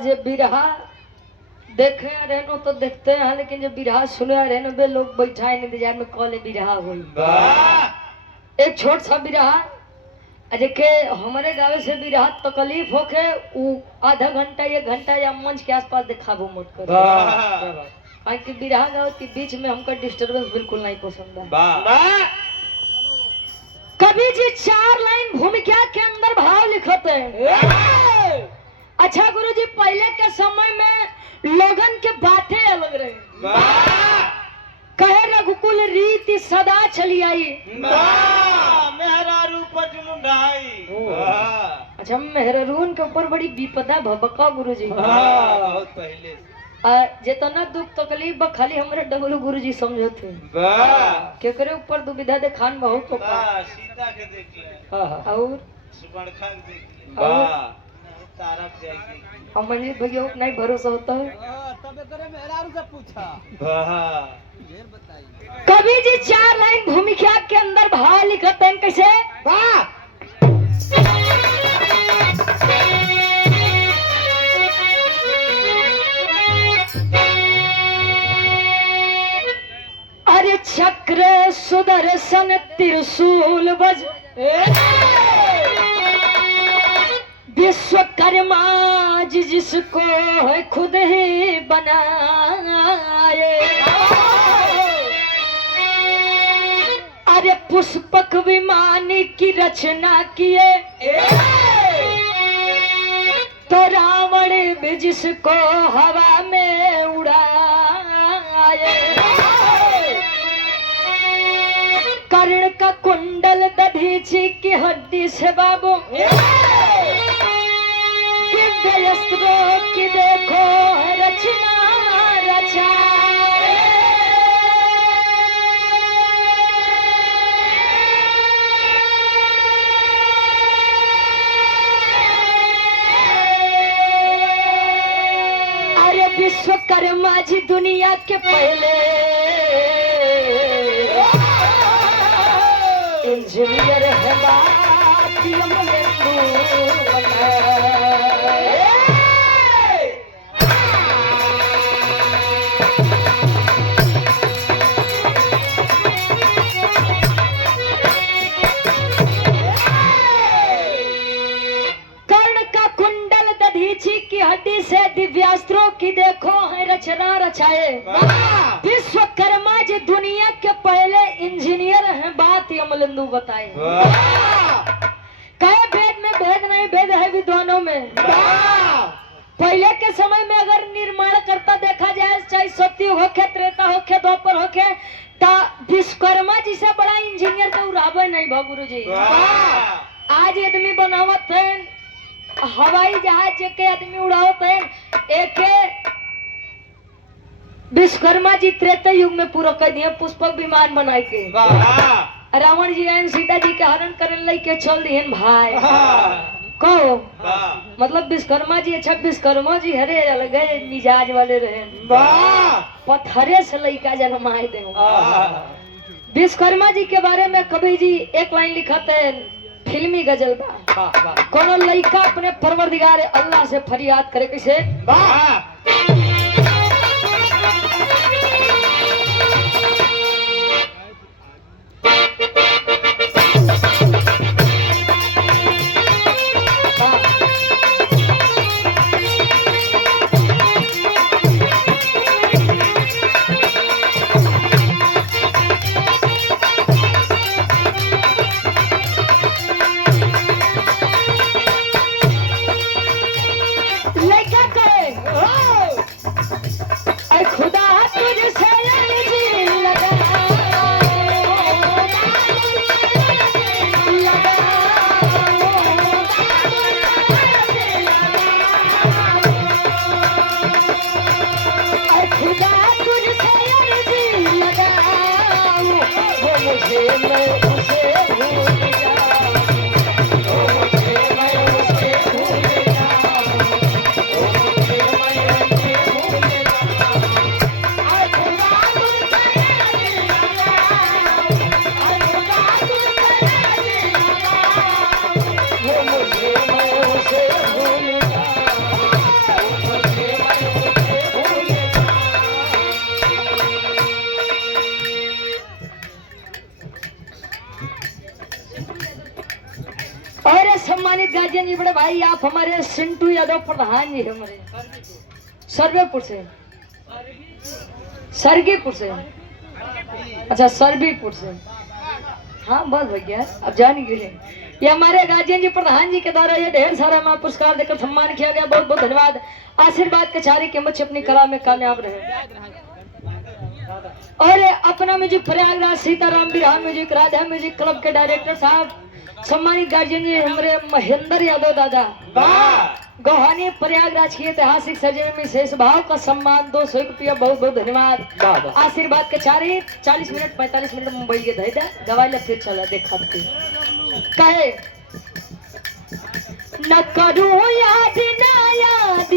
जे बिरहा देखे रहे नो तो देखते हैं, लेकिन जब बिरहा सुने रहे नो बे लोग बैठा है इंतजार में कॉल बिरहा हुई। एक छोट सा बिरहा देखे हमारे गाँव से बिरहा तकलीफ होके वो आधा घंटा 1 घंटा या मंच के आसपास दिखाबो मत करो, कि बिरहा गाँव के बीच में हमको डिस्टर्बेंस बिल्कुल नहीं पसंद है। कभी जी 4 लाइन भूमिका के अंदर भाव लिखते हैं। अच्छा गुरु जी, पहले के समय में लोगन के बातें अलग रहे, कहे रघुकुल रीति सदा चली आई, मेहरारू पचमुंडाई। अच्छा मेहरून के ऊपर बड़ी विपदा भबका गुरु जी। बहुत पहले जितना दुख तकलीफ बा खाली हमारे डबलू गुरु जी समझो थे केकरे ऊपर दुविधा देखान बहुत सीता के देख ले और सुबड़खा के देख ले तारा के देख ले और मंजीत भैया को नहीं भरोसा होता है। तबे करे मेहरारू से पूछा ढेर बताइए। कवि जी 4 लाइन भूमिका के अंदर भाव लिखते हैं कैसे? अरे चक्र सुदर्शन त्रिशूल वज विश्वकर्मा जी जिसको है खुद ही बनाए, अरे पुष्पक विमान की रचना किए, तो रावण भी जिसको हवा में उड़ाए, कर्ण का कुंडल दधीची की हड्डी से बाबू दिव्यस्त्रों की देखो रचना रचाए, अरे विश्वकर्मा जी दुनिया के पहले इंजीनियर है बात यमले तू कर्ण का कुंडल दधीची की हड्डी से दिव्यास्त्रों की देखो है रचना रचाए, विश्वकर्मा जी दुनिया के पहले इंजीनियर हैं बात यमलिंदु बताए। कहे वेद में भेद नहीं, भेद है विद्वानों में। पहले के समय में अगर निर्माण करता देखा जाए, चाहे सत्युग होके त्रेता होके द्वापर होके, ता विश्वकर्मा जी से बड़ा इंजीनियर तो उड़ावे नहीं भा गुरु जी। आज आदमी बनावत है हवाई जहाज के आदमी उड़ावत है, एक विश्वकर्मा जी त्रेता युग में पूरा कर दिए पुष्पक विमान बनाए के। रावण जी आए सीता जी के हरण करने लेके चल दिए भाई कहो, मतलब विश्वकर्मा जी। अच्छा विश्वकर्मा जी हरे अलग मिजाज वाले रहे, पत्थरे से लड़का जन्माए दे। विश्वकर्मा जी के बारे में कवि जी 1 लाइन लिखते फिल्मी गजल बा, कोनो लड़का अपने परवरदिगार अल्लाह से फरियाद करे कैसे? बड़े भाई आप हमारे सिंटू यादव प्रधान जी हमारे सर्वेपुर से, सरगीपुर से, अच्छा सरबीपुर से, हाँ बस भैया अब जान गए। ये हमारे गार्जियन जी प्रधान जी के द्वारा ये ढेर सारा मां पुरस्कार देकर सम्मान किया गया, बहुत बहुत धन्यवाद। आशीर्वाद के चारे के बच्चे अपनी कला में कामयाब रहे। और अपना म्यूजिक प्रयागराज सीताराम बिरहा म्यूजिक राधा म्यूजिक क्लब के डायरेक्टर साहब सम्मानित गार्जियन जी हमारे महेंद्र यादव दादा गोहानी प्रयागराज की ऐतिहासिक सजने में शेष भाव का सम्मान 200 रुपया, बहुत बहुत धन्यवाद। आशीर्वाद के चारे 40 मिनट 45 मिनट मुंबई के धैदा गवाई फिर चला देखा कहे न करूं याद ना याद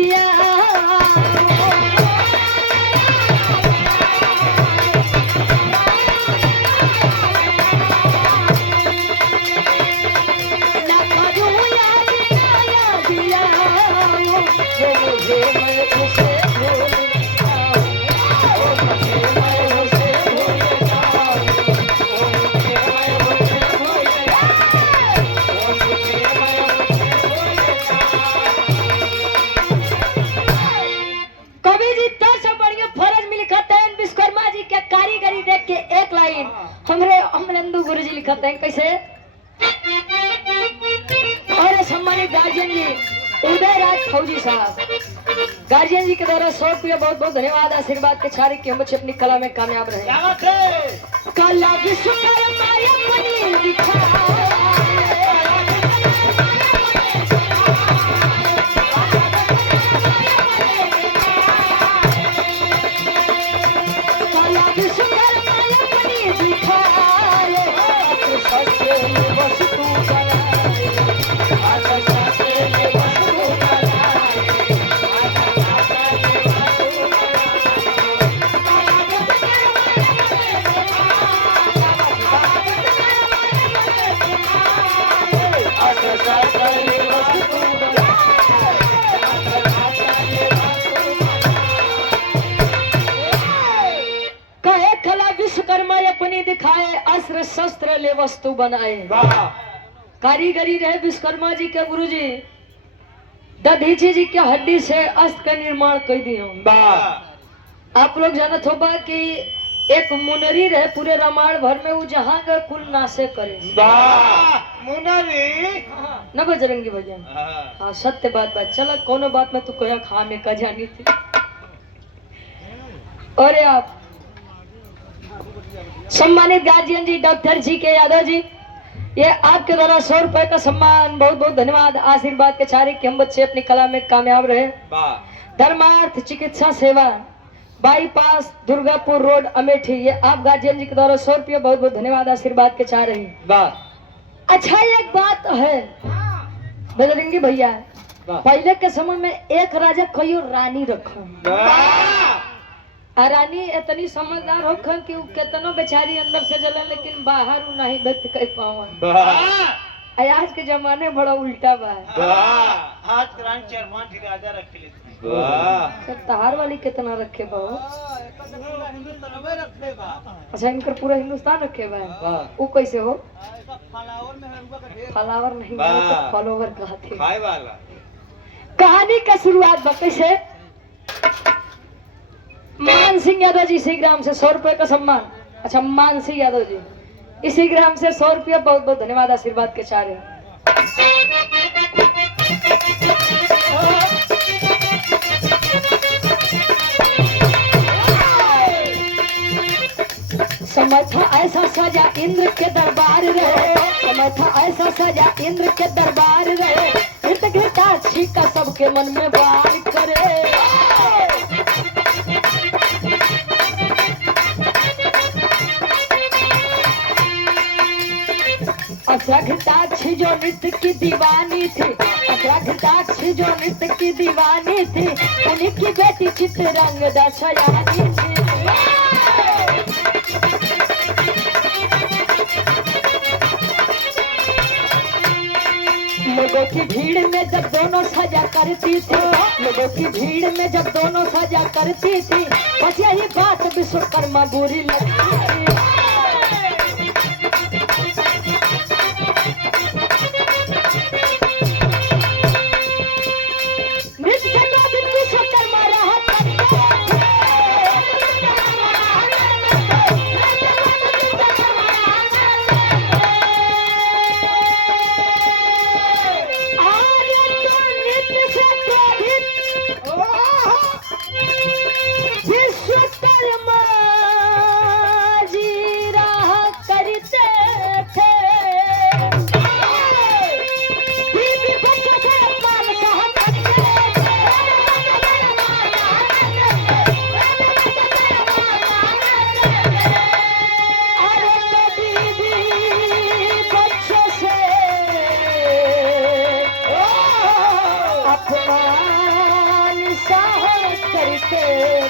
हमरे अमरेंदु गुरुजी लिखते हैं कैसे। और सम्मानित गार्जियन जी उदय राज फौजी साहब गार्जियन जी के द्वारा 100 रुपया, बहुत बहुत धन्यवाद। आशीर्वाद के छारे के हम बच्चे अपनी कला में कामयाब रहे। कला विश्वकर्मा अपनी दिखा दिखाए अस्त्र शस्त्र ले वस्तु बनाए। कारीगरी रहे विश्वकर्मा जी के गुरु जी दधीची जी के हड्डी से अस्त्र का निर्माण कर दिए। आप लोग जानत होगा कि एक मुनरी रहे पूरे रामायण भर में वो जहाँ का कुल नाशे करे मुनरी न बजरंगी भैया। हाँ सत्य बात चला कोनो बात में तू कहा खा में का जानी थी। और आप सम्मानित गार्जियन जी डॉक्टर जी के यादव जी ये आपके द्वारा 100 रुपए का सम्मान, बहुत बहुत धन्यवाद। आशीर्वाद के चारे के हम बच्चे अपनी कला में कामयाब रहे। धर्मार्थ चिकित्सा सेवा बाईपास दुर्गापुर रोड अमेठी ये आप गार्जियन जी के द्वारा 100 रुपया, बहुत बहुत धन्यवाद। आशीर्वाद के चाह रही। अच्छा एक बात है बजरंगी भैया, पहले के समय में एक राजा कई रानी रखो रानी इतनी समझदार हो कि कितनो बेचारी अंदर से जला लेकिन बाहर नहीं व्यक्त कर पावन। आज के जमाने बड़ा उल्टा बा। आज रानी 4-5 राजा रख लेते सर तहार वाली कितना रखे बा? अच्छा इनकर पूरा हिंदुस्तान रखे बा। वो कैसे हो? फलावर नहीं फॉलोवर कहते। कहानी का शुरुआत बा कैसे। मान सिंह यादव जी इसी ग्राम से 100 रुपए का सम्मान। अच्छा मान सिंह यादव जी इसी ग्राम से 100 रुपया, बहुत बहुत धन्यवाद। आशीर्वाद के चारे समय था ऐसा सजा इंद्र के दरबार रहे, समय था ऐसा सजा इंद्र के दरबार रहे, घृता छीका सबके मन में वार करे। अग्रताक्षी जो नृत्य की दीवानी थी, अग्रताक्षी जो नृत्य की दीवानी थी, उन्हीं की बेटी चित्ररंग दशयानी थी। लोगों की भीड़ में जब दोनों सजा करती थी, लोगों की भीड़ में जब दोनों सजा करती थी, बस यही बात विश्वकर्मा बुरी लगती थी।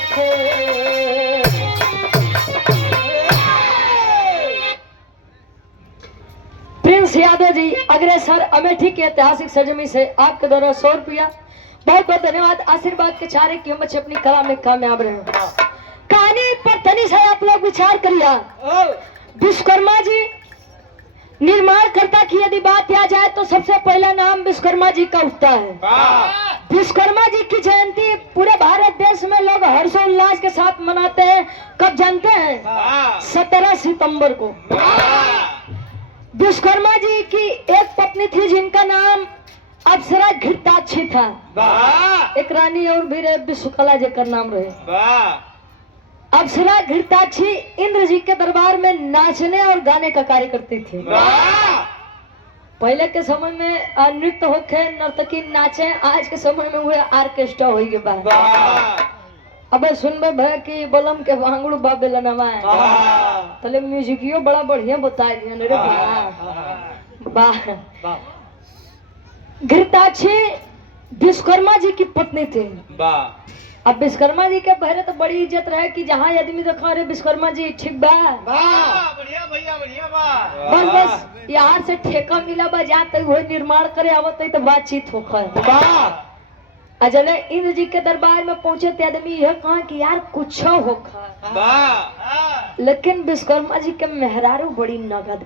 थे। प्रिंस यादव जी अग्रसर अमेठी के ऐतिहासिक सरजमी से आपके द्वारा 100 रुपया बहुत बहुत धन्यवाद। आशीर्वाद के चारे की हम बच्चे अपनी कला में कामयाब रहे। कहानी पर तनी से आप लोग विचार करिए। विश्वकर्मा जी निर्माणकर्ता की यदि बात किया जाए तो सबसे पहला नाम विश्वकर्मा जी का उठता है। विश्वकर्मा जी की जयंती पूरे भारत देश में लोग हर्षोल्लास के साथ मनाते हैं। कब जानते हैं? 17 सितंबर को। विश्वकर्मा जी की एक पत्नी थी जिनका नाम अप्सरा घृताक्षी था। एक रानी और भी रहे विश्वकला जी का नाम रहे। अप्सरा घृताक्षी इंद्र जी के दरबार में नाचने और गाने का कार्य करती थी। पहले के समय में नृत्य होके नर्तकी नाचे, आज के समय में हुए ऑर्केस्ट्रा हो गए बा। अबे सुनबे भय कि बलम के भांगड़ू बाबे लनवा तले म्यूजिकियो बड़ा बढ़िया बताए दिया रे वाह। घृताक्षी विश्वकर्मा जी की पत्नी थी। अब विश्वकर्मा जी के पहले तो बड़ी इज्जत रहे कि जहाँ आदमी देखा रे विश्वकर्मा जी ठीक बा, बढ़िया भैया बढ़िया बा। बस यहाँ से ठेका मिला बा, जहाँ तक वो निर्माण करे आवत तो बातचीत होकर अजले इंद्र जी के दरबार में पहुंचे थे आदमी यह कहा कि यार कुछ होखा, लेकिन विश्वकर्मा जी के मेहरारू बड़ी नगद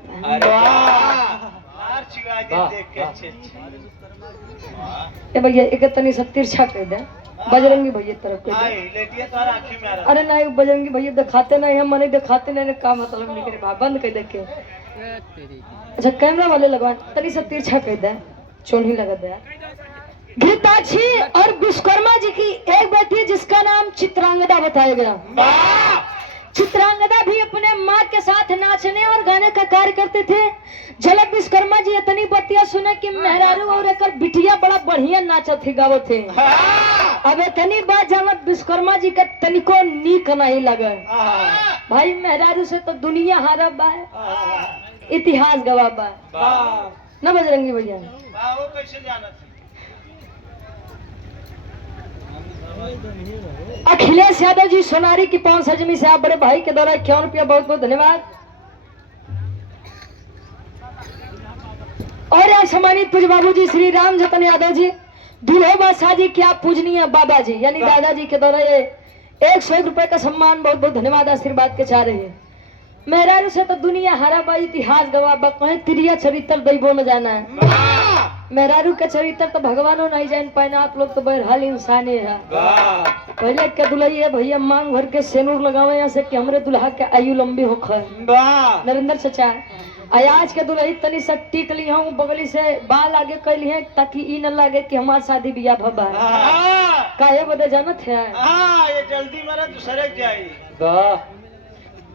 भैया एक तनी सब तिरछा कह दे बजरंगी भैया तरफ कह दे। अरे नहीं बजरंगी भैया दिखाते नहीं हम मने दिखाते नहीं का मतलब नहीं करे बंद कर देखे। अच्छा कैमरा वाले लगवा तनी सब तिरछा कह दे चोनी लगा दे। घृताक्षी और विश्वकर्मा जी की एक बेटी जिसका नाम चित्रांगदा बताया गया। चित्रांगदा भी अपने माँ के साथ नाचने और गाने का कार्य करते थे। जब विश्वकर्मा जी इतनी बतिया सुने कि मेहरारू और एक बिटिया बड़ा बढ़िया नाचत थी गावत थे। अब इतनी बात जब विश्वकर्मा जी का तनिको नीक नहीं लगा। भाई मेहरारू से तो दुनिया हारा बा, इतिहास गवा बा न बजरंगी भैया। अखिलेश यादव जी सोनारी की 5 सजमी से आप बड़े भाई के द्वारा 51 रुपया बहुत बहुत धन्यवाद। और आप सम्मानित पूज्य बाबू जी श्री राम जतन यादव जी दूल्हे बादशाह जी क्या पूजनीय बाबा जी यानी दादाजी के द्वारा ये 101 रुपए का सम्मान बहुत बहुत धन्यवाद आशीर्वाद के चाह रहे हैं। मेहरारू से तो दुनिया हरा बा, इतिहास गवा बा, कहीं तिरिया चरित्र दैबो न जाना है। मेहरारू के चरित्र तो भगवानों नहीं जान पाए ना, आप लोग तो बहरहाल इंसान है। पहले के दुल्ही है भैया मांग भर के सेनूर लगावे यहाँ से कि हमरे दुल्हा के आयु लंबी होख। नरेंद्र चाचा आज के दुल्ही तनी सा टीक ली हूँ बगली से बाल आगे कर ली है ताकि ई न लगे कि हमार शादी बियाह भबा काहे बदे जानत है। ये जल्दी मारा दूसरे जाई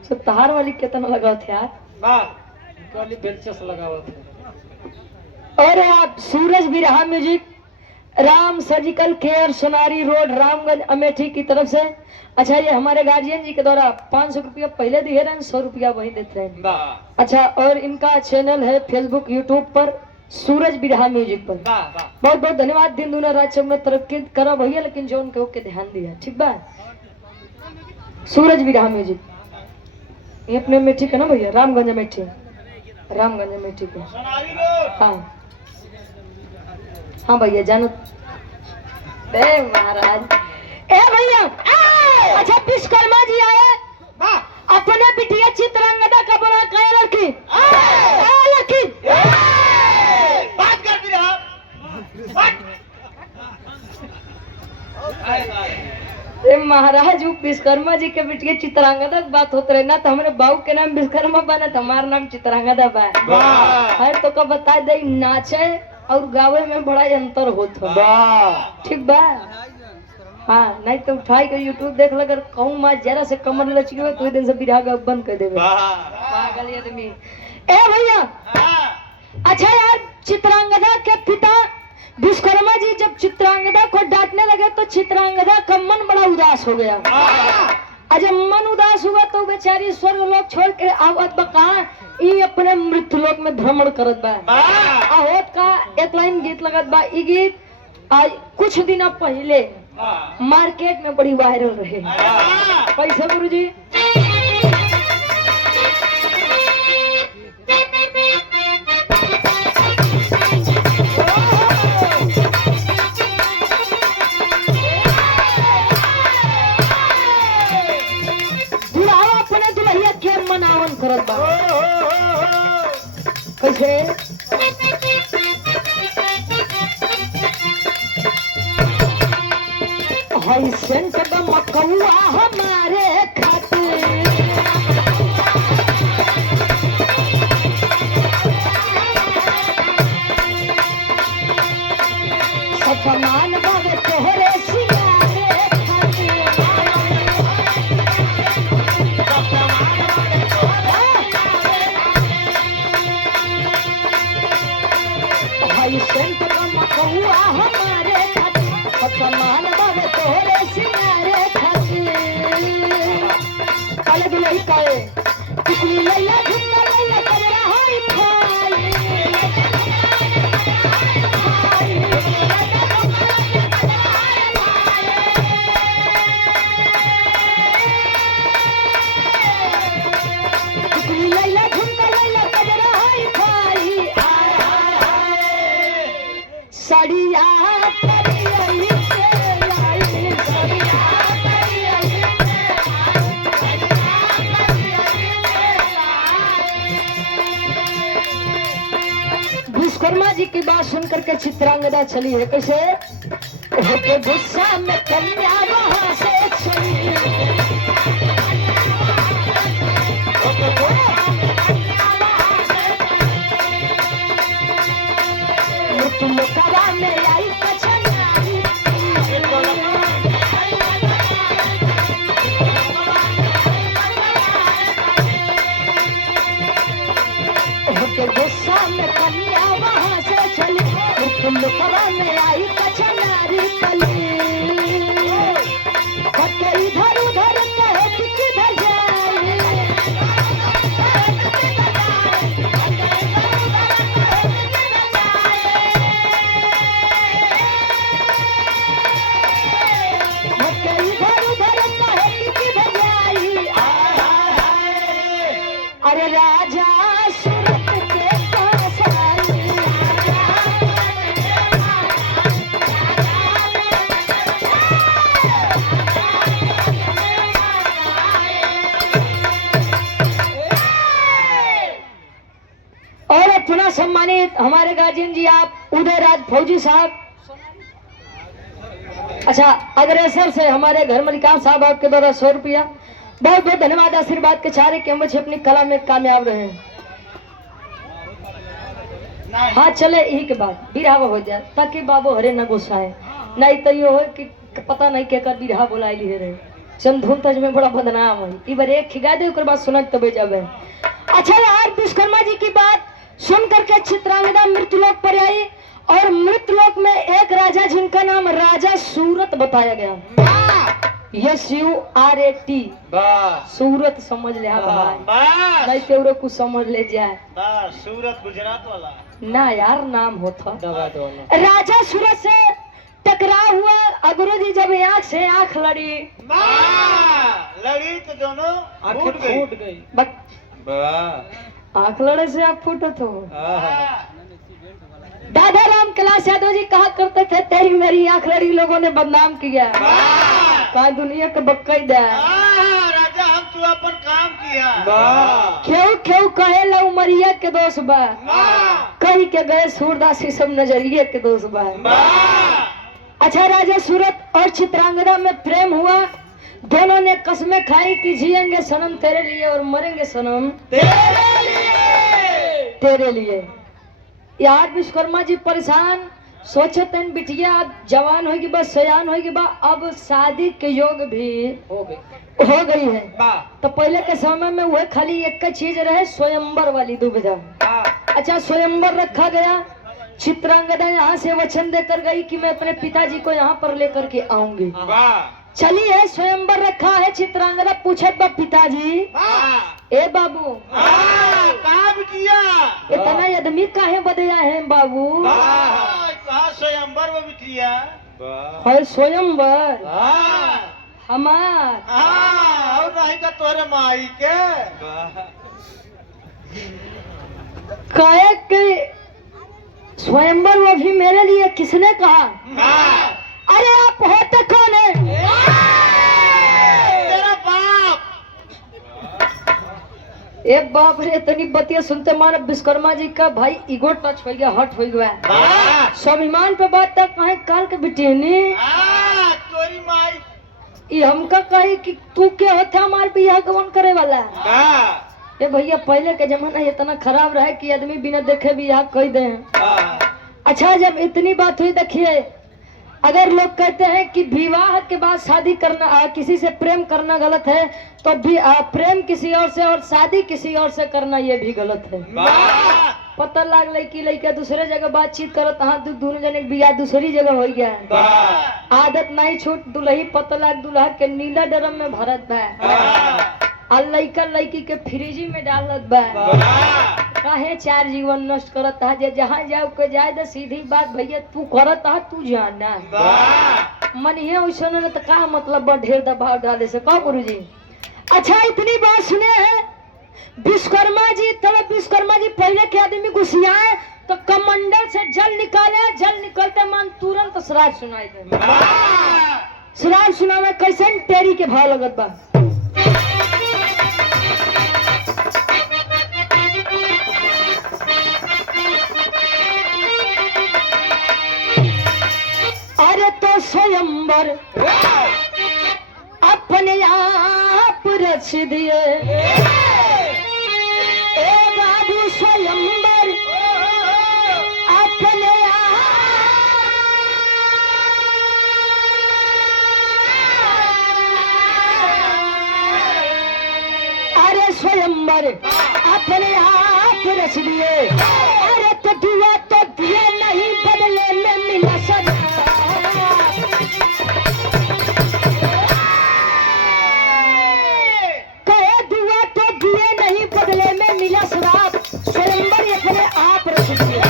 तो तहार वाली कितना लगा थे यार वाली बेलचस लगावत है। और आप सूरज बिरहा music Ram surgical care Sonari road Ramganj Amethi की तरफ से। अच्छा ये हमारे गार्जियन जी के द्वारा 500 रुपया पहले दिए रहे 100 रुपया वही देते हैं। अच्छा और इनका चैनल है फेसबुक यूट्यूब पर सूरज बिरहा म्यूजिक पर। बहुत बहुत धन्यवाद। दिन दुना रात में तरक्की करा भैया लेकिन जो उनके ओके ध्यान दिया ठीक बा। सूरज बिरहा म्यूजिक ये अपने अमेठी के ना भैया रामगंज अमेठी रामगंज अमेठी के। हाँ हाँ भैया जानो महाराज ए भैया। अच्छा विश्वकर्मा जी आए अपने बिटिया चित्रांगदा का बना कहे लड़की लड़की बात कर भी रहा महाराज विश्वकर्मा जी के बिटिया चित्रांगदा की बात होते रहे ना तो हमारे बाबू के नाम विश्वकर्मा बना तो हमारा नाम चित्रांगदा बा। हर तो का बता दे नाचे और गावे में बड़ा अंतर होता ठीक बा। हाँ नहीं तो उठाई के यूट्यूब देख लगर कहूँ माँ जरा से कमर लचकी हो तो दिन से बिरहा बंद कर देवे पागल आदमी ए भैया। अच्छा यार चित्रांगदा के पिता विश्वकर्मा जी जब चित्रांगदा को डांटने लगे तो चित्रांगदा का मन बड़ा उदास हो गया। जब मन उदास हुआ तो बेचारी स्वर्ग लोक छोड़ के आवत बका ई अपने मृत्यु लोक में भ्रमण करत बा। होत का एक लाइन गीत लगत बा। ई गीत आज कुछ दिन पहले मार्केट में बड़ी वायरल रहे। कैसे गुरुजी? बुढ़ावा अपने दुल्हैया के मनावन करत बा। कैसे? हई सेंट मकौआ हमारे खातिर सपमान बाबे तोहरे सिंगारे खातिर हई सेंट मकौआ हमारे खातिर सपमान बाबे तोहरे सिंगारे खातिर काले दुलही काए टिकली लैला झुमका लैला कजरा हाय खाई टिकली लैला झुमका लैला कजरा हाय खाई सड़िया करियई से लाई सड़िया करियई विश्वकर्मा जी की बात सुनकर के चित्रांगदा चली है। कैसे? होके गुस्सा में कन्या वहां से चली मुकवा में आई कचनारी होके गुस्सा में कन्या वहां से चली मुकवा में आई कचनारी पली होके इधर उधर कहे कि किधर जाए होके इधर उधर कहे कि किधर जाई अरे राजा सूरत के पास आई और अपना सम्मानित हमारे गार्जियन जी आप उदयराज फौजी साहब। अच्छा अग्रेसर से हमारे घर मलिकार साहब आपके द्वारा 100 रुपया बहुत बहुत धन्यवाद आशीर्वाद के चारे कि हम बच्चे अपनी कला में कामयाब रहे। हाँ चले यही के बाद बिरहा हो जाए ताकि बाबू हरे न गुस्साए नहीं तो ये हो कि पता नहीं के कर बिरहा बोलाई लिए रहे चंदून तज में बड़ा बदनाम है ई बार एक खिगा दे ओकर बाद सुनक तबे जाबे। अच्छा यार विश्वकर्मा जी की बात सुन करके चित्रांगदा मृत्युलोक पर आई और मृत्युलोक में एक राजा जिनका नाम राजा सूरत बताया गया। SURAT सूरत समझ ले भाई नहीं तेरे कुछ समझ ले जाए सूरत गुजरात वाला ना यार नाम होता राजा सूरत से टकराव हुआ। अगुरु जी जब आंख से आंख लड़ी लड़ी तो दोनों फूट गई आंख लड़े से आप फूटत हो। दादा राम कैलाश यादव जी कहा करते थे तेरी मेरी आंख लड़ी लोगों ने बदनाम किया कहा दुनिया के बक्कई दे राजा हम तू अपन काम किया क्यों क्यों कहे ला उमरिया के दोस्त बा कहीं के गए सूरदासी सब नजरिए के दोस्त बा। अच्छा राजा सूरत और चित्रांगदा में प्रेम हुआ। दोनों ने कसमें खाई कि जिएंगे सनम तेरे लिए और मरेंगे सनम तेरे लिए। यार विश्वकर्मा जी परेशान सोचते हैं बिटिया अब जवान होगी बा सयान होगी बा अब शादी के योग भी हो गई है। तो पहले के समय में वह खाली एक चीज रहे स्वयंवर वाली दुविधा। अच्छा स्वयंवर रखा गया। चित्रांगदा यहाँ से वचन देकर गई कि मैं अपने पिताजी को यहाँ पर लेकर के आऊंगी। चली है स्वयंवर रखा है। चित्रांगदा पूछत बा पिताजी ए बाबू काम किया इतना आदमी काहे बदया है बाबू कहा स्वयंवर में बिटिया है स्वयंवर हमार और रही का तोरे माई के कहे कि स्वयंवर वो भी मेरे लिए किसने कहा? अरे आप होते कौन है? तेरा बाप। ए बाप रे, इतनी बतिया सुनते मारे विश्वकर्मा जी का भाई ईगो टच हो गया, हट हो गया। स्वाभिमान पे बात तक कहे काल के बेटी ने तोरी माई ये हमका कही कि तू क्या होता हमारे बियाह गवन करे वाला? ये भैया पहले के जमाना इतना खराब रहा कि आदमी बिना देखे बियाह कह दे। अच्छा, जब इतनी बात हुई, देखिए अगर लोग कहते हैं कि विवाह के बाद शादी करना, किसी से प्रेम करना गलत है, तो भी प्रेम किसी और से और शादी किसी और से करना ये भी गलत है। पता लग कि लड़का दूसरे जगह बातचीत करत, दोनों जने बियाह दूसरी जगह हो गया। आदत नहीं छूट, दुल्ही पता लग दुल्हा के नीला ड्रम में भरत बा और लड़का लड़की के फ्रिजी में डालत बा। काहे चार जीवन नष्ट करत है? जे जहाँ जाओ के जाए तो सीधी बात भैया तू करत है, तू जाना मन ये वैसे न तो का मतलब बा ढेर दबाव डाले से का गुरुजी। अच्छा, इतनी बात सुने हैं विश्वकर्मा जी, तब विश्वकर्मा जी पहले के आदमी घुसियाए तो कमंडल से जल निकाले, जल निकलते मन तुरंत श्राद्ध सुनाई दे। श्राद्ध सुनावे कैसे? टेरी के भाव लगत बा। अरे तो स्वयंवर अपने आप रच दिए, ए बाबू स्वयंवर अपने अरे स्वयंवर अपने आप रच दिए। अरे तो दुआ तो दिए नहीं, बदले में मिला सजा। कहे दुआ तो दिए नहीं, बदले में मिला श्राप। स्वयंवर अपने आप रच दिए।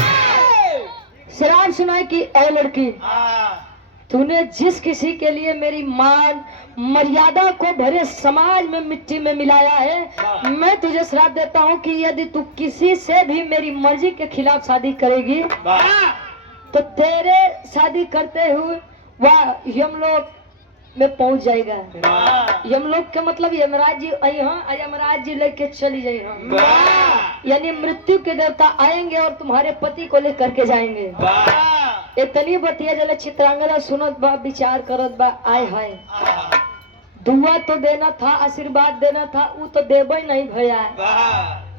श्राप सुनाए कि ऐ लड़की, तूने जिस किसी के लिए मेरी मान मर्यादा को भरे समाज में मिट्टी में मिलाया है, मैं तुझे श्राप देता हूँ कि यदि तू किसी से भी मेरी मर्जी के खिलाफ शादी करेगी तो तेरे शादी करते हुए वह यमलोक में पहुंच जाएगा। यमलोक का मतलब यमराज जी आई, हाँ यमराज जी लेके चली जाए, यानी मृत्यु के देवता आएंगे और तुम्हारे पति को लेकर के जाएंगे। इतनी बतिया जले चित्रांगना सुनत बा, विचार करत बा, आय हाय दुआ तो देना था, आशीर्वाद देना था, वो तो देवे नहीं भैया।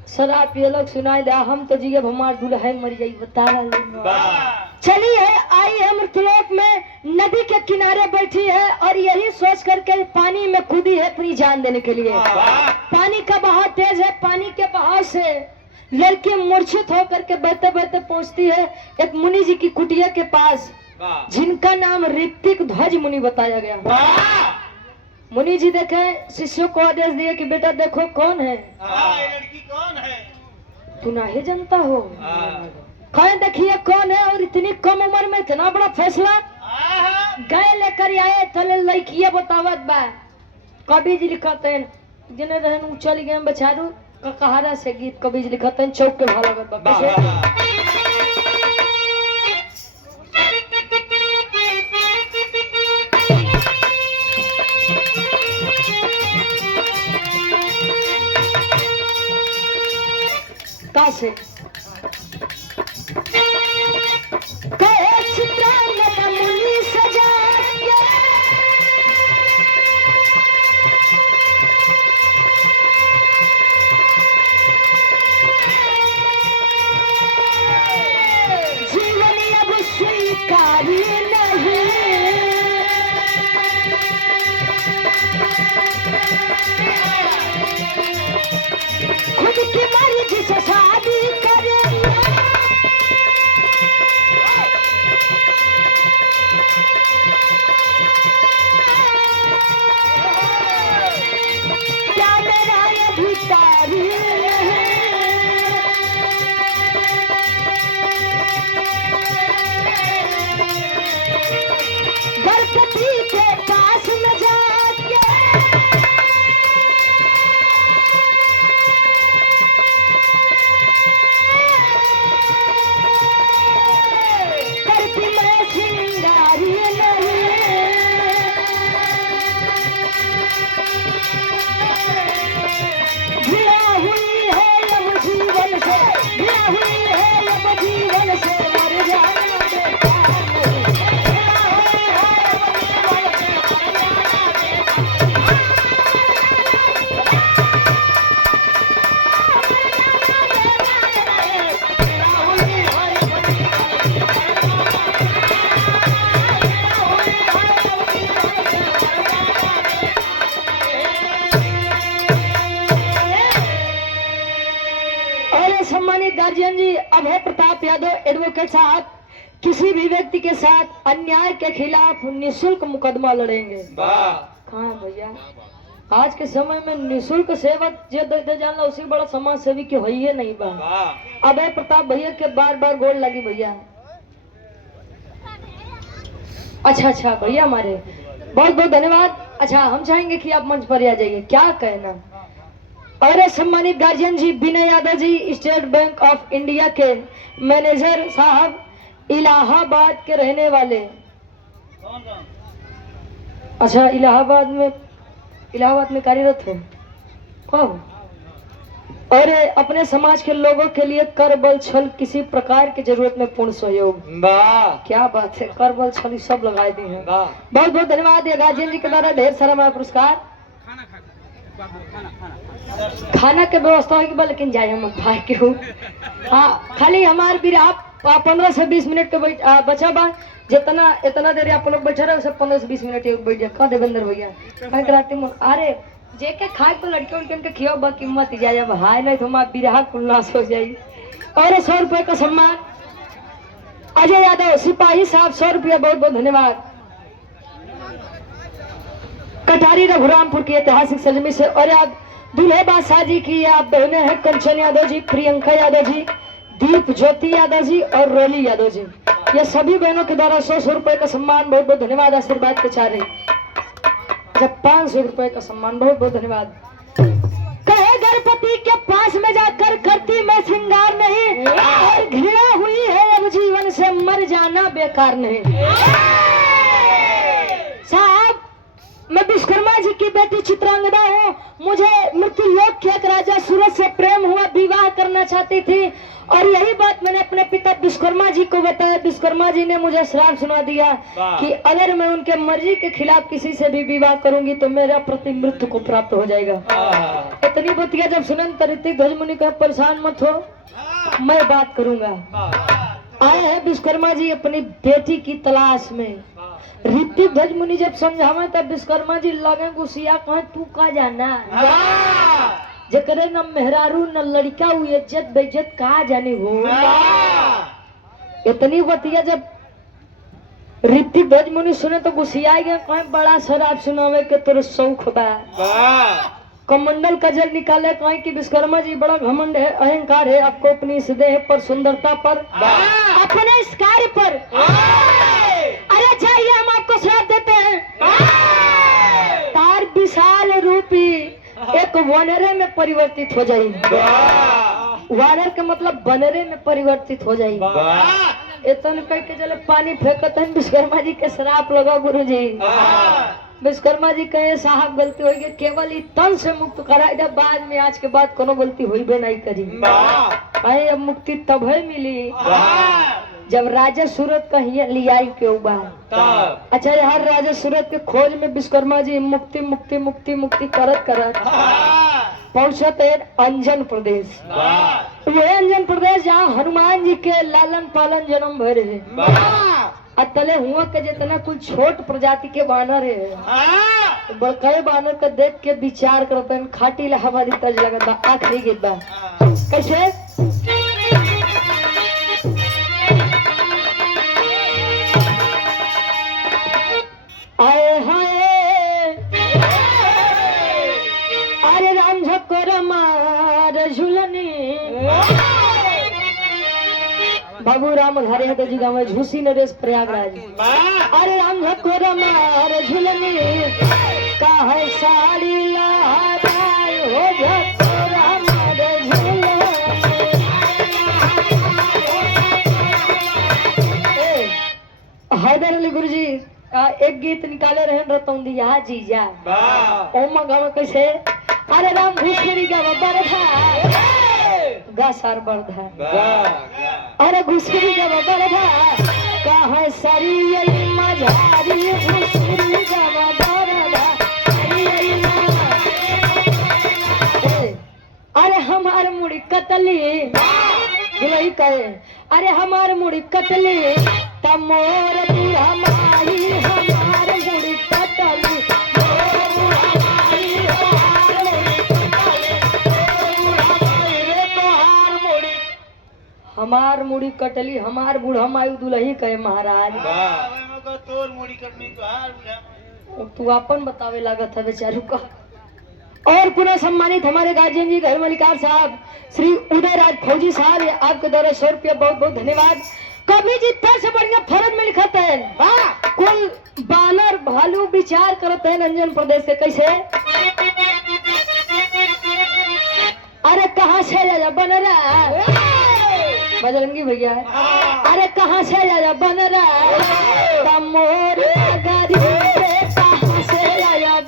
शराब पिए लोग सुनाई दे, हम तो जिये हमार दुल्हन मर जाई, बता रहा। चलिए आई है मृतलोक में, नदी के किनारे बैठी है और यही सोच करके पानी में कूदी है अपनी जान देने के लिए। पानी का बहाव तेज है, पानी के बहाव से लड़की मूर्छित होकर के बहते बहते पहुंचती है एक मुनि जी की कुटिया के पास, जिनका नाम ऋतिक ध्वज मुनि बताया गया। मुनि जी देखे, शिष्यों को आदेश दिए कि बेटा देखो कौन है। लड़की कौन है? तू नहीं जानता हो? कहे देखिए कौन है, और इतनी कम उम्र में इतना बड़ा फैसला। गए लेकर आए थले लड़किया बतावत बा। कवि जी लिखते हैं जिन्हें रहन चल गए बेचारू कहारा से गीत कवि जी लिखते हैं, चौक के भाव लगत बा। से मुनि सजा जीवन अब स्वीकारी नहीं, खुद की मर्जी से शादी गार्जियन जी, अभय प्रताप यादव एडवोकेट साहब किसी भी व्यक्ति के साथ अन्याय के खिलाफ निशुल्क मुकदमा लड़ेंगे। कहाँ है भैया? आज के समय में निशुल्क सेवा जे दे जानला उसी बड़ा समाज सेवी की होइए नहीं बा। अभय प्रताप भैया के बार बार गोल लगी भैया। अच्छा भैया हमारे बहुत बहुत धन्यवाद। अच्छा, हम चाहेंगे कि आप मंच पर आ जाइए। क्या कहना? और सम्मानित गार्जियन जी, Vinay Yadav ji estate bank of India के मैनेजर साहब, इलाहाबाद के रहने वाले। अच्छा, इलाहाबाद में कार्यरत हो कब? और अपने समाज के लोगों के लिए कर बल छल किसी प्रकार की जरूरत में पूर्ण सहयोग। क्या बात है, कर बल छल सब लगाए दिए हैं। बहुत बहुत धन्यवाद। ये गार्जियन जी के द्वारा ढेर सारा हमारा पुरस्कार। खाना के व्यवस्था होगी बा, लेकिन जाए हम भाई के हूँ। हाँ, खाली हमारे भी आप 15 से 20 मिनट के बचा बा। जितना इतना देर आप लोग बैठे रहे, 15 से 20 मिनट बैठ जाए। कह देवेंद्र भैया अरे जेके खाए तो लड़के उनके उनके खियो बा कीमत जाए भाई, नहीं तो हमारा बिरहा कुल्लास हो जाए। और 100 रुपए का सम्मान अजय यादव सिपाही साहब, 100 रुपया। बहुत बहुत धन्यवाद। कटारी रघुरामपुर की ऐतिहासिक सरजमी से। और आप दूल्हे बादशाह जी की आप बहने हैं कंचन यादव जी, प्रियंका यादव जी, दीप ज्योति यादव जी और रोली यादव जी। ये सभी बहनों के द्वारा 100 रुपए का सम्मान। बहुत बहुत धन्यवाद। आशीर्वाद के चारे जब 500 रुपए का सम्मान। बहुत बहुत धन्यवाद। कहे गणपति के पास में जाकर करती मैं श्रृंगार नहीं, और घृणा हुई है अब जीवन से मर जाना बेकार नहीं। साहब, मैं विश्वकर्मा जी की बेटी चित्रांगदा हूँ। मुझे मृत्यु लोक के एक राजा सूरज से प्रेम हुआ, विवाह करना चाहती थी, और यही बात मैंने अपने पिता विश्वकर्मा जी को बताया। विश्वकर्मा जी ने मुझे श्राप सुना दिया कि अगर मैं उनके मर्जी के खिलाफ किसी से भी विवाह करूंगी तो मेरा प्रति मृत्यु को प्राप्त हो जाएगा। इतनी बतिया जब सुनन तो ऋतिक ध्वज मुनि कहा परेशान मत हो, मैं बात करूंगा। आए हैं विश्वकर्मा जी अपनी बेटी की तलाश में। ऋतिक ध्वज मुनि जब समझावे तब विश्वकर्मा जी लगे गुस्सिया, कहे तू का जाना जकरे न मेहरारू न लड़का हुई इज्जत बेइज्जत का जाने हो। इतनी बतिया जब ऋतिक ध्वज मुनि सुने तो गुस्सिया गया, कहे बड़ा शराब सुनावे के तोर शौक बा। कमंडल का जल निकाले, कहे कि विश्वकर्मा जी बड़ा घमंड है, अहंकार है आपको अपनी इस देह पर, सुंदरता पर, अपने इस कार्य पर। अरे चाहिए हम आपको श्राप देते हैं। तार विशाल रूपी एक वानरे में परिवर्तित हो जाए। वानर का मतलब बनरे में परिवर्तित हो जाए। इतन कह के चले पानी फेंकते हैं, विश्वकर्मा जी के श्राप लगा गुरु जी। विश्वकर्मा जी कहे साहब गलती हो गई, केवल ही तन से मुक्त कराई दे, बाद में आज के बाद कोनो गलती हुई भी नहीं करी। भाई अब मुक्ति तब है मिली जब राजा सूरत का लियाई के उबार। अच्छा, यार राजा सूरत के खोज में विश्वकर्मा जी मुक्ति मुक्ति मुक्ति मुक्ति करत करत पहुंचते अंजन प्रदेश। वह अंजन प्रदेश जहाँ हनुमान जी के लालन पालन जन्म भर है। अतले हुआ के जितना कुछ छोट प्रजाति के बानर है, तो बड़काए बानर का देख के विचार करते हैं, खाटी इलाहाबादी तर्ज लगत बा। आखिरी गीत बा कैसे? आए हाय अरे राम झकोर मार झुलनी। बाबू राम हरे यादव जी गाँव झूसी नरेश प्रयागराज। अरे राम झकोर मार झुलनी का है साड़ी लहराए हो झकोर मार झुलनी। हैदर अली गुरु जी एक गीत निकाले रहे रतौंदिया जीजा। ओमा गाँव कैसे? अरे राम घुसखोरी का बरधा गा सार बरधा। अरे घुसखोरी का बरधा का है सारी यही मझारी घुसखोरी का बरधा। अरे हमार मुड़ी कतली दुलही कहे, अरे हमार मुड़ी कतली तमोर बुढ़ा माही हमार मुड़ी कतली। हमार मुड़ी कटली हमार बूढ़ा मायू दुलही कहे महाराज। तोर मुड़ी कटनी तो तू अपन बतावे लागत है बेचारू का। और पुनः सम्मानित हमारे गार्जियन जी घर मलिकार साहब श्री उदय राज फौजी साहब, ये आपके द्वारा 100 रुपया बहुत बहुत धन्यवाद। कभी जी फिर से बढ़िया फरज में लिखते हैं कुल बानर भालू विचार करते हैं रंजन प्रदेश के कैसे। अरे कहाँ से जा बनरा बजरंगी भैया, अरे कहाँ से जा बनरा मोर गाड़ी कहाँ से आया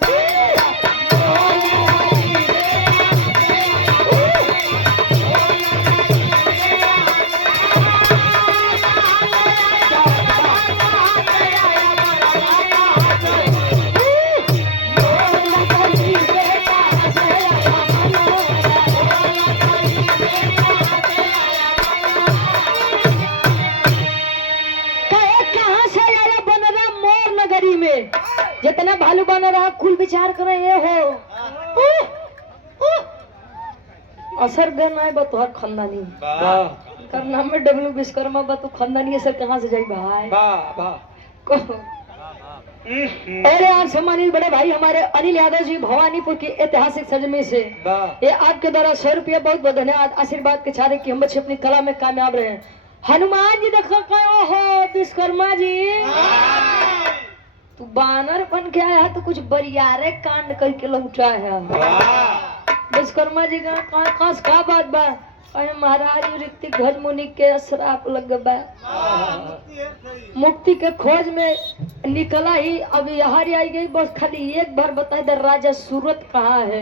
जितना भालू बना रहा कुल विचार करे ये हो असर देना है बतौर खानदानी करना में डब्लू विश्वकर्मा बतू खानदानी असर कहाँ से जाई भाई। अरे आप सम्मानित बड़े भाई हमारे अनिल यादव जी भवानीपुर की ऐतिहासिक सरजमी से ये आपके द्वारा 100 रुपया बहुत बहुत धन्यवाद आशीर्वाद के चारे की हम बच्चे अपनी कला में कामयाब रहे। हनुमान जी देखो हो विश्वकर्मा जी तू बानर बन के आया तो कुछ बरियारे कांड करके लौटा है। विश्वकर्मा जी का बात बा अरे महाराज ऋतिक ध्वज मुनि के श्राप लग बा मुक्ति के खोज में निकला ही अब यहाँ आई गई बस खाली एक बार बता दे राजा सूरत कहाँ है।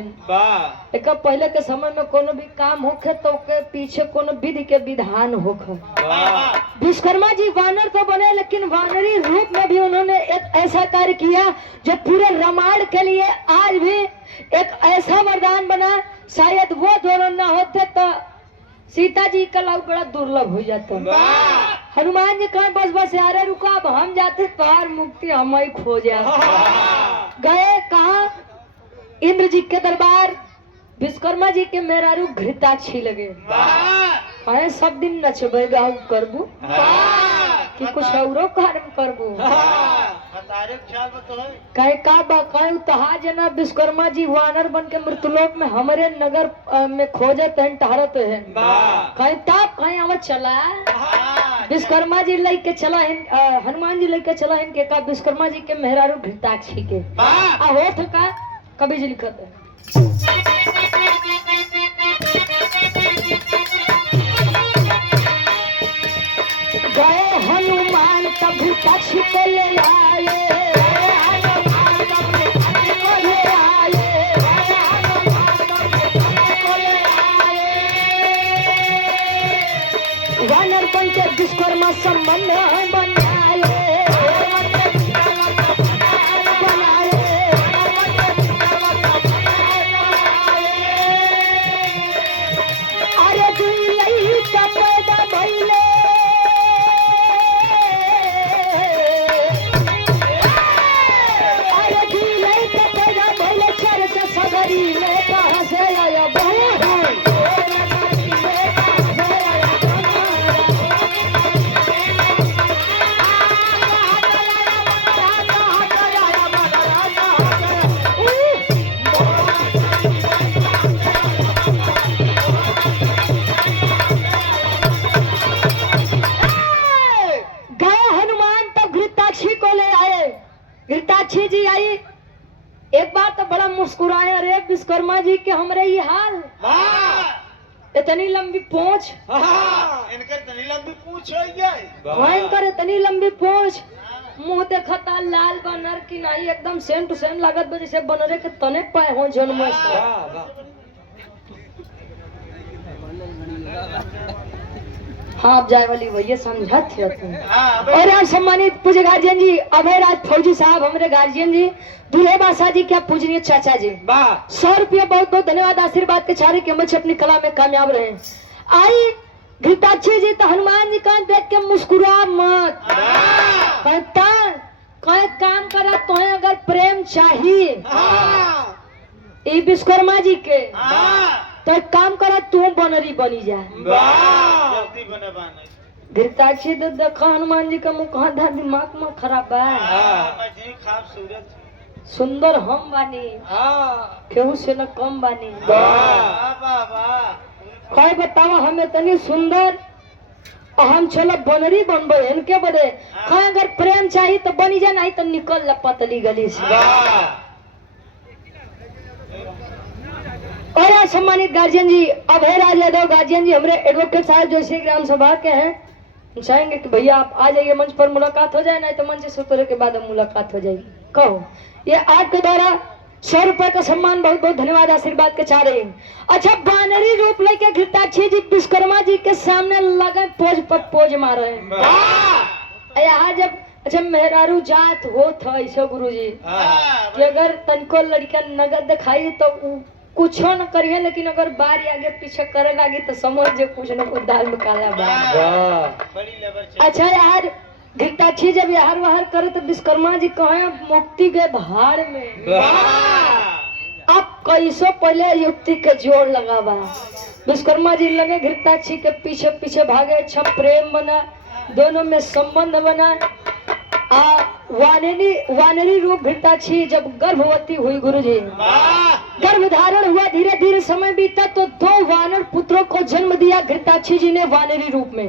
एक पहले के समय में कोनो भी काम होखे तो के पीछे कोनो विधि के विधान होखे। विश्वकर्मा जी वानर तो बने लेकिन वानरी रूप में भी उन्होंने एक ऐसा कार्य किया जो पूरे रामायण के लिए आज भी एक ऐसा वरदान बना। शायद वो दोनों न होते तो सीता जी का लाभ बड़ा दुर्लभ हो जाता। हनुमान जी कहा बस बस यार रुका अब हम जाते पार मुक्ति हम ही खो जाए। गए कहा इंद्र जी के दरबार विश्वकर्मा जी के मेहरारू घृताक्षी लगे कहे सब दिन नचबे गाऊ करबू कि कुछ औरो कार्य करबू कहे का कहे तहा जना विश्वकर्मा जी वानर बन के मृतलोक में हमारे नगर में खोजत हैं टहरत हैं कहे तब कहे हम चला विश्वकर्मा जी लेके चला हनुमान जी लेके चला इनके का विश्वकर्मा जी के मेहरारू घृताक्षी के होठ का कभी जी लिखत है। गए हनुमान कभी पक्ष को ले आए वानर बन के विश्वकर्मा संबंध बनाए अरे दुई का पैदा भइले घृताक्षी जी आई एक बार तो बड़ा मुस्कुराए अरे विश्वकर्मा जी के हमरे ये हाल इतनी लंबी पूंछ इनकर इतनी लंबी पूंछ मुंह देखता लाल बनर की नहीं एकदम सेम टू सेम लागत बा जैसे बनरे के तने पाए हो जन्म से। हाँ आप जाए वाली भैया समझत थे और आप सम्मानित पूज्य गार्जियन जी अभय राज फौजी साहब हमारे गार्जियन जी दूल्हे बादशाह जी क्या पूजनीय चाचा जी 100 रुपया बहुत बहुत धन्यवाद आशीर्वाद के चारे के बच्चे अपनी कला में कामयाब रहे। आई घृताक्षी जी तो हनुमान जी का देख के मुस्कुरा मत कहता कहीं काम करा तो अगर प्रेम चाहिए ये विश्वकर्मा जी के तो काम करा तू बनरी बनी जा आरती बने बाने घृताक्षी तो देखा हनुमान जी का मुख आधा दिमाग में खराब बा। मछली खाब सूरत सुंदर हम बानी, केहू से न कम बानी। कहे बतावा हमें तनी सुंदर और हम चलो बनरी बनबे इनके बदे। कहे अगर प्रेम चाहिए तो बनी जा, नहीं तो निकल ला पतली गली से। और सम्मानित गार्जियन जी, अभयराज यादव गार्जियन जी हमारे एडवोकेट साहब जोशी ग्राम सभा के हैं, चाहेंगे कि भैया आप आ जाइए मंच पर, मुलाकात हो जाए, नहीं तो मंच से उतरने के बाद मुलाकात हो जाएगी। कहो ये आपके द्वारा 100 रुपए का सम्मान, बहुत बहुत धन्यवाद, आशीर्वाद के चाह रहे हैं। अच्छा, बानरी रूप लेके घृताक्षी जी विश्वकर्मा जी के सामने लगे पोज पर पोज मार रहे हैं। यहाँ जब अच्छा मेहरारू जात हो था ऐसे गुरु जी कि अगर तनको लड़का नगद दिखाई तो कुछ न करिए, लेकिन अगर बारी आगे पीछे करे लगी तो समझ जो कुछ न कुछ दाल में काला बा। अच्छा यार, घृताक्षी जब यार वाहर करे तो विश्वकर्मा जी कहे मुक्ति के भाड़ में। अब कैसो पहले युक्ति के जोड़ लगा बा, विश्वकर्मा जी लगे घृताक्षी के पीछे पीछे भागे। अच्छा प्रेम बना, दोनों में संबंध बना। वानरी रूप घृताक्षी जब गर्भवती हुई गुरुजी, गर्भ धारण हुआ, धीरे धीरे समय बीता तो 2 वानर पुत्रों को जन्म दिया घृताक्षी जी ने वानरी रूप में।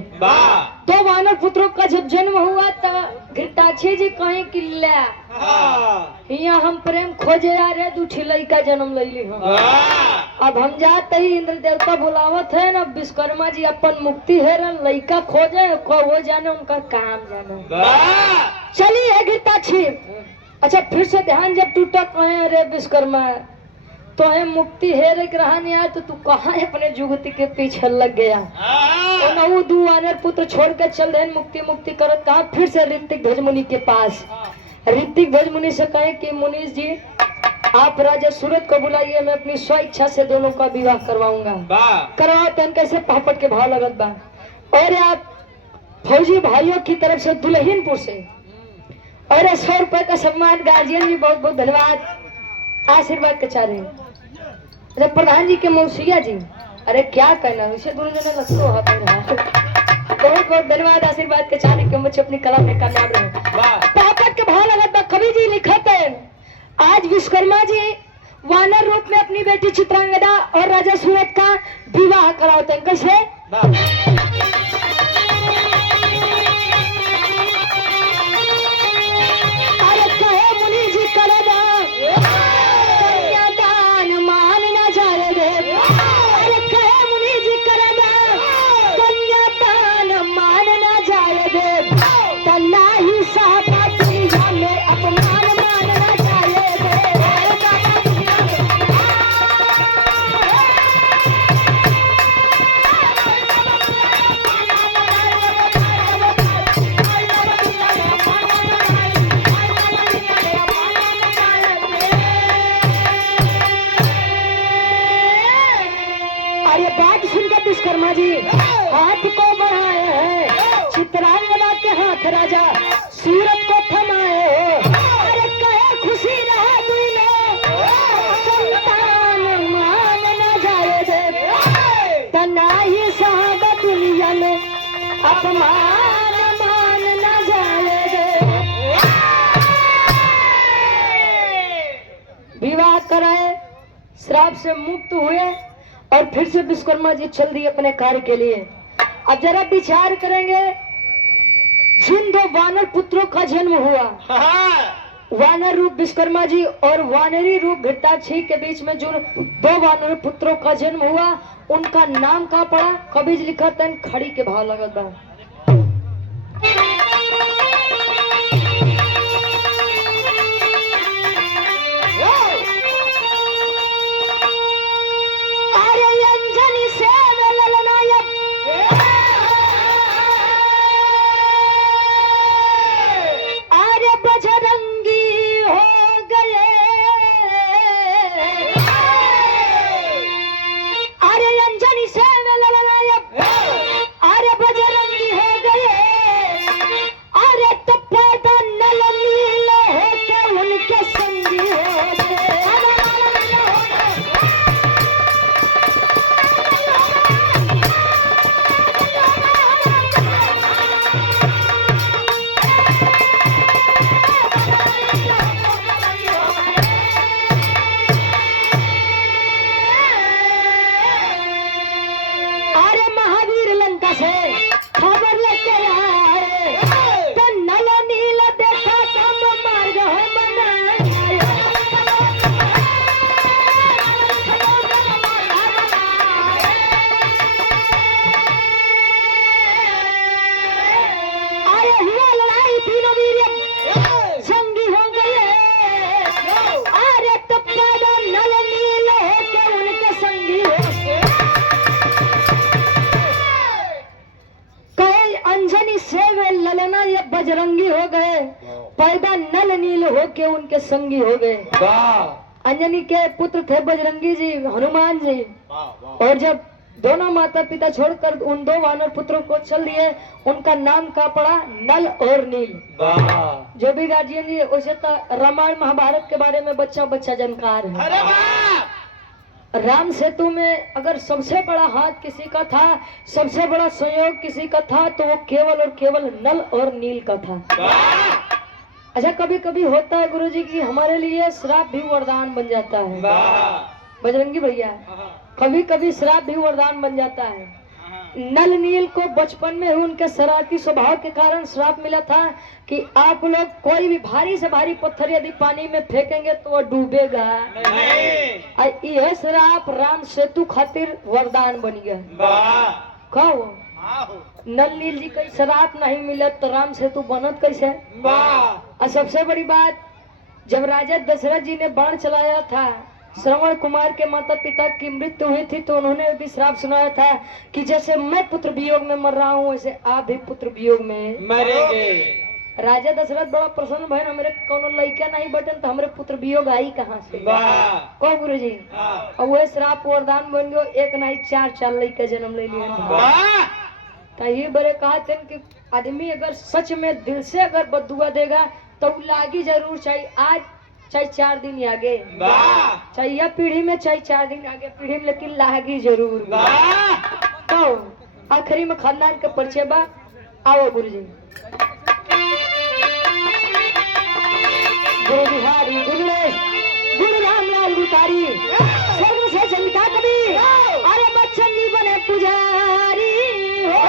2 वानर पुत्रों का जब जन्म हुआ तो घृताक्षी जी कहीं कि यहाँ हम प्रेम खोजे आ रहे, 2 ठिलई का जन्म ले ली। अब हम जाते ही इंद्र देवता बुलावत है ना, विश्वकर्मा जी अपन मुक्ति है लड़का खोजे को वो जाने, उनका काम जाने। चलिए घृताक्षी। अच्छा फिर से ध्यान जब टूटा, कहे रे विश्वकर्मा तो है मुक्ति है रे ग्रहण यार, तो तू कहाँ अपने जुगती के पीछे लग गया। तो वो 2 वानर पुत्र छोड़ कर चल रहे मुक्ति मुक्ति करत। कहा फिर से ऋतिक ध्वज मुनि के पास। ऋतिक ध्वज मुनि से कहे कि मुनीष जी आप राजा सूरत को बुलाइए, मैं अपनी स्व इच्छा से दोनों का विवाह करवाऊंगा। करवाओ तो कैसे पापट के भाव लगत बा। और आप फौजी भाइयों की तरफ से दुल्हिनपुर से और 100 रुपए का सम्मान, गार्जियन जी बहुत बहुत धन्यवाद, आशीर्वाद के चाह रहे हैं। अरे प्रधान जी के मौसिया जी, अरे क्या कहना, उसे दोनों जने लगते हो बहुत बहुत धन्यवाद, आशीर्वाद के चाह रहे कि बच्चे अपनी कला में कामयाब रहे। पापट के भाव लगत बा। कवि जी लिखते हैं आज विश्वकर्मा जी वानर रूप में अपनी बेटी चित्रांगदा और राजा सूरत का विवाह कराते हैं। कैसे? अरे कहे मुनि जी करदा कन्यादान मान न जाए दे। अरे कहे मुनि जी करदा कन्यादान मान न जाए दे। तन्ना ही साहबा दुनिया में अपमान मान न जाए दे। अरे बात सुनकर विश्वकर्मा जी हाथ को बढ़ाए हैं, चित्रांगदा के हाथ राजा सूरत को थमाए हो। अरे कहे खुशी रहा दुनिया, संतान मान न जाए दे। तना ही साहब दुनिया में अपमान मान न जाए दे। विवाह कराए, श्राप से मुक्त हुए और फिर से विश्वकर्मा जी चल दिए अपने कार्य के लिए। अब जरा विचार करेंगे, जिन 2 वानर पुत्रों का जन्म हुआ, वानर रूप विश्वकर्मा जी और वानरी रूप घृताक्षी के बीच में जो 2 वानर पुत्रों का जन्म हुआ, उनका नाम कहाँ पड़ा? कवि जी लिखा तन खड़ी के भाव लगत बा। बजरंगी पैदा नल नील हो के उनके संगी हो गए। अंजनी के पुत्र थे बजरंगी जी, हनुमान जी। और जब दोनों माता पिता छोड़कर उन दो वानर पुत्रों को चल दिए, उनका नाम का पड़ा नल और नील। जो भी गार्जियन जी उसे तो रामायण महाभारत के बारे में बच्चा बच्चा जानकार है। राम सेतु में अगर सबसे बड़ा हाथ किसी का था, सबसे बड़ा सहयोग किसी का था, तो वो केवल और केवल नल और नील का था। अच्छा, कभी कभी होता है गुरुजी कि हमारे लिए श्राप भी वरदान बन जाता है। बजरंगी भैया, कभी कभी श्राप भी वरदान बन जाता है। नल नील को बचपन में ही उनके शरारती स्वभाव के कारण श्राप मिला था कि आप लोग कोई भी भारी से भारी पत्थर यदि पानी में फेंकेंगे तो वह डूबेगा। यह श्राप राम सेतु खातिर वरदान बन गया। कहो नल नील जी कई श्राप नहीं मिलत तो राम सेतु बनत कैसे? और सबसे बड़ी बात, जब राजा दशरथ जी ने बाण चलाया था, श्रवण कुमार के माता पिता की मृत्यु हुई थी, तो उन्होंने भी श्राप सुनाया था कि जैसे मैं पुत्र वियोग में मर रहा हूँ वैसे आप भी पुत्र वियोग में मरेंगे। राजा दशरथ बड़ा प्रसन्न भय, मेरे कोनो लड़का नहीं बटन तो हमारे पुत्र वियोग आई कहाँ से? कहो गुरु जी। और वह श्राप वरदान बन गयो, एक नहीं चार लड़का जन्म ले लिया। तो ये बड़े कहा थे कि आदमी अगर सच में दिल से अगर बदुआ देगा तो लागी जरूर, चाहे आज चाहे 4 दिन आगे, चाहे यह पीढ़ी में चाहे 4 दिन आगे पीढ़ी में, लेकिन लागी जरूर। तो आखिरी में खानदान के परिचय बा। आओ गुरु जी। गुरु बिहारी गुरु रामलाल गुतारी, स्वर्ग से चमका कभी, अरे बच्चन जी बने पुजारी हो।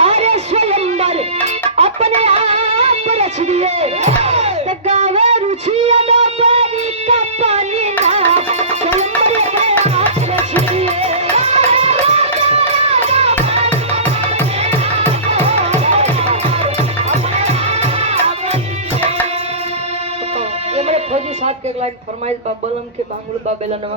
अरे स्वयंवर अपने आप रच दिए, गावे रुचि पानी का पानी ना, स्वयंवर अपने आप रच दिए। फौजी साहब के एक लाइन फरमाइश बा, बलम के बांगुल बा बेलनवा।